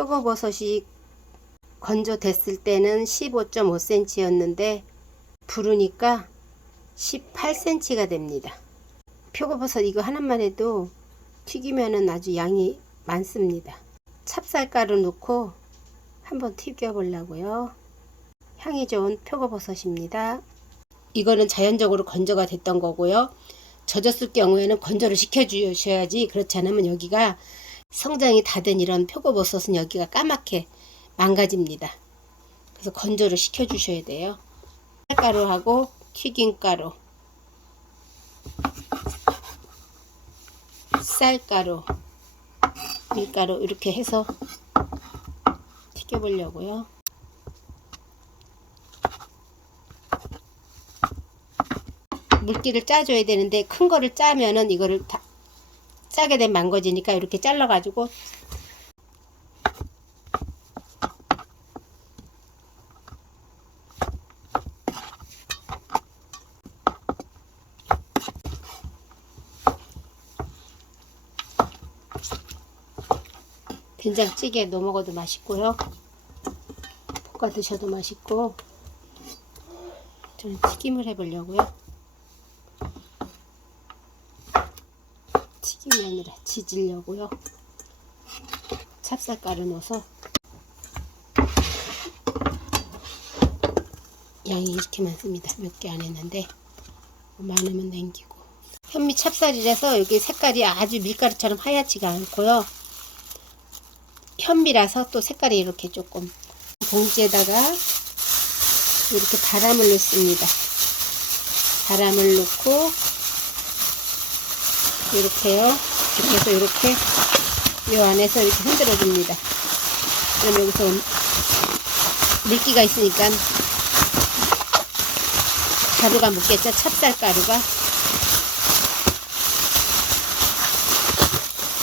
표고버섯이 건조됐을 때는 15.5cm였는데 부르니까 18cm가 됩니다. 표고버섯 이거 하나만 해도 튀기면은 아주 양이 많습니다. 찹쌀가루 넣고 한번 튀겨 보려고요. 향이 좋은 표고버섯입니다. 이거는 자연적으로 건조가 됐던 거고요. 젖었을 경우에는 건조를 시켜 주셔야지 그렇지 않으면 여기가 성장이 다 된 이런 표고버섯은 여기가 까맣게 망가집니다. 그래서 건조를 시켜 주셔야 돼요. 쌀가루하고 튀김가루 쌀가루 밀가루 이렇게 해서 튀겨 보려고요. 물기를 짜줘야 되는데 큰 거를 짜면은 이거를 다 짜게 되면 망가지니까 이렇게 잘라 가지고 된장찌개에 넣어 먹어도 맛있고요. 볶아 드셔도 맛있고 저는 튀김을 해보려고요. 튀김이 아니라 지지려고요. 찹쌀 가루 넣어서 양이 이렇게 많습니다. 몇 개 안 했는데 많으면 남기고 현미 찹쌀이라서 여기 색깔이 아주 밀가루처럼 하얗지가 않고요. 현미라서 또 색깔이 이렇게 조금 봉지에다가 이렇게 바람을 넣습니다. 바람을 넣고 이렇게요. 이렇게 해서 이렇게 이 안에서 이렇게 흔들어 줍니다. 그럼 여기서 물기가 있으니까 가루가 묻겠죠. 찹쌀 가루가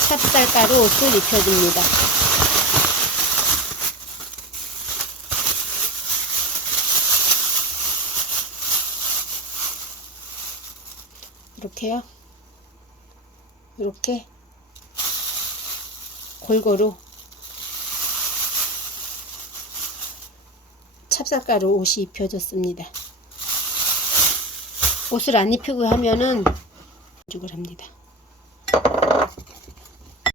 찹쌀 가루 옷을 입혀줍니다. 이렇게요. 이렇게 골고루 찹쌀가루 옷이 입혀졌습니다. 옷을 안 입히고 하면은 죽을 합니다.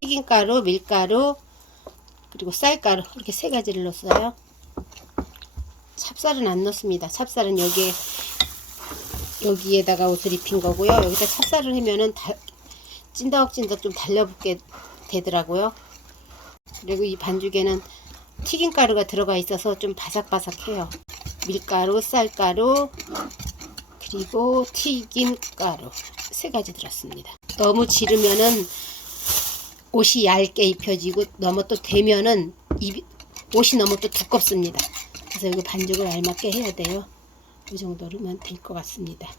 튀김가루, 밀가루, 그리고 쌀가루 이렇게 세 가지를 넣었어요. 찹쌀은 안 넣습니다. 찹쌀은 여기에 여기에다가 옷을 입힌 거고요. 여기다 찹쌀을 하면은 다, 찐덕찐덕 좀 달려붙게 되더라고요. 그리고 이 반죽에는 튀김가루가 들어가 있어서 좀 바삭바삭해요. 밀가루, 쌀가루, 그리고 튀김가루 세 가지 들었습니다. 너무 지르면은 옷이 얇게 입혀지고 너무 또 되면은 입, 옷이 너무 또 두껍습니다. 그래서 이거 반죽을 알맞게 해야 돼요. 이 정도로면 될 것 같습니다.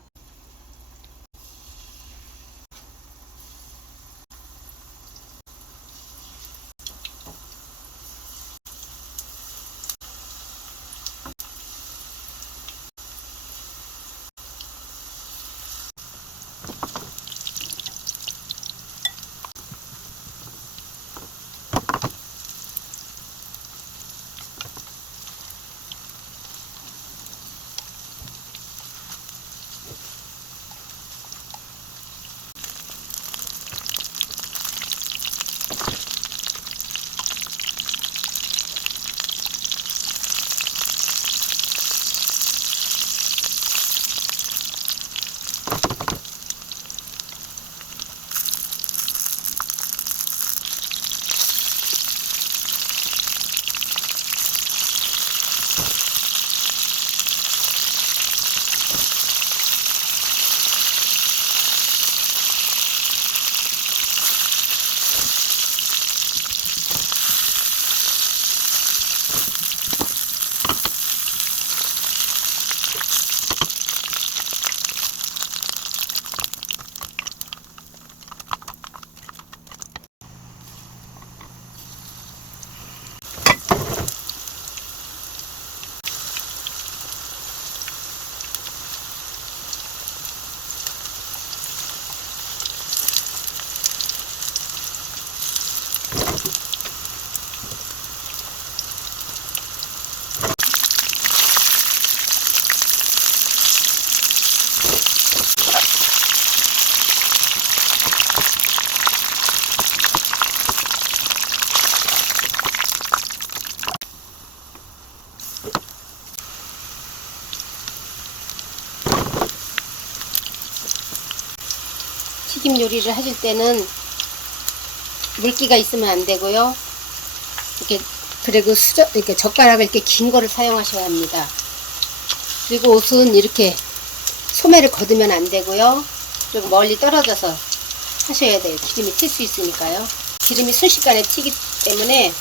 튀김 요리를 하실 때는 물기가 있으면 안 되고요. 이렇게 그리고 수저 이렇게 젓가락을 이렇게 긴 거를 사용하셔야 합니다. 그리고 옷은 이렇게 소매를 걷으면 안 되고요. 좀 멀리 떨어져서 하셔야 돼요. 기름이 튈 수 있으니까요. 기름이 순식간에 튀기 때문에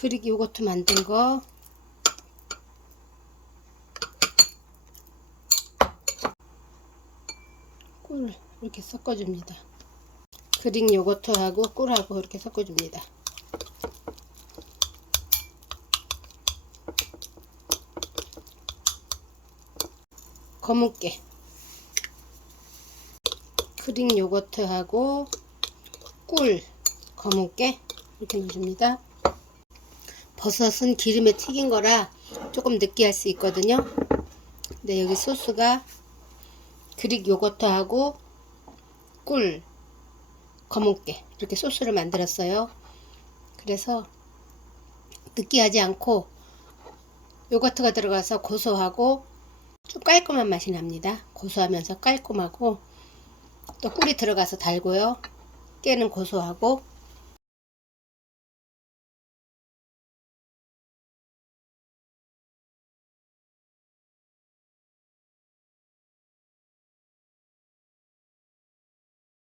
그리고 요거트 만든 거 꿀 이렇게 섞어줍니다. 그릭 요거트하고 꿀하고 이렇게 섞어줍니다. 검은깨 그릭 요거트하고 꿀 검은깨 이렇게 넣어줍니다. 버섯은 기름에 튀긴 거라 조금 느끼할 수 있거든요. 근데 여기 소스가 그릭 요거트하고 꿀, 검은깨 이렇게 소스를 만들었어요. 그래서 느끼하지 않고 요거트가 들어가서 고소하고 좀 깔끔한 맛이 납니다. 고소하면서 깔끔하고 또 꿀이 들어가서 달고요. 깨는 고소하고